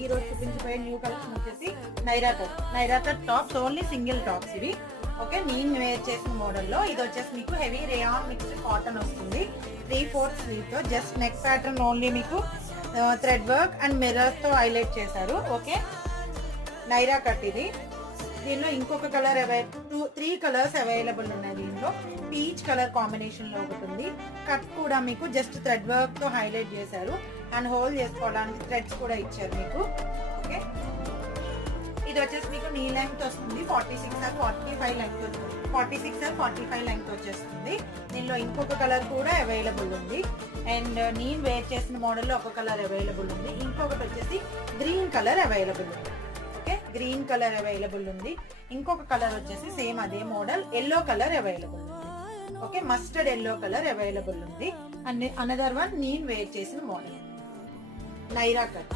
ఈ రోజు చూపించబోయే న్యూ కలెక్షన్ వచ్చేసి Naira cut tops, only single tops ఇవి. ఓకే, నేను వేర్ చేసిన మోడల్లో ఇది వచ్చేసి మీకు హెవీ రేయాన్ మిక్స్డ్ కాటన్ వస్తుంది. 3/4 స్లీవ్ తో జస్ట్ నెక్ ప్యాటర్న్ ఓన్లీ మీకు థ్రెడ్ వర్క్ అండ్ మిర్రర్స్ తో హైలైట్ చేశారు. ఓకే, నైరా కట్ ఇది. దీనిలో ఇంకొక కలర్ 3 కలర్స్ అవైలబుల్ ఉన్నాయి. దీనిలో పీచ్ కలర్ కాంబినేషన్ లో ఒకటి ఉంది. కట్ కూడా మీకు జస్ట్ థ్రెడ్ వర్క్ తో హైలైట్ చేశారు అండ్ హోల్డ్ చేసుకోవడానికి థ్రెడ్స్ కూడా ఇచ్చారు మీకు. ఓకే, ఇది వచ్చేసి మీకు నీ లెంగ్త్ వస్తుంది. 46 or 45 లెంగ్త్ వచ్చేస్తుంది. దీనిలో ఇంకొక కలర్ కూడా అవైలబుల్ ఉంది. అండ్ నేను వేర్ చేసిన మోడల్లో ఒక కలర్ అవైలబుల్ ఉంది. ఇంకొకటి వచ్చేసి గ్రీన్ కలర్ అవైలబుల్ ఉంది. ఓకే, గ్రీన్ కలర్ అవైలబుల్ ఉంది. ఇంకొక కలర్ వచ్చేసి సేమ్ అదే మోడల్ ఎల్లో కలర్ అవైలబుల్ ఉంది. Okay, mustard yellow colour available ఉంది. అండ్ అనదర్ వన్ నేను వేర్ చేసిన మోడల్ నైరా కట్.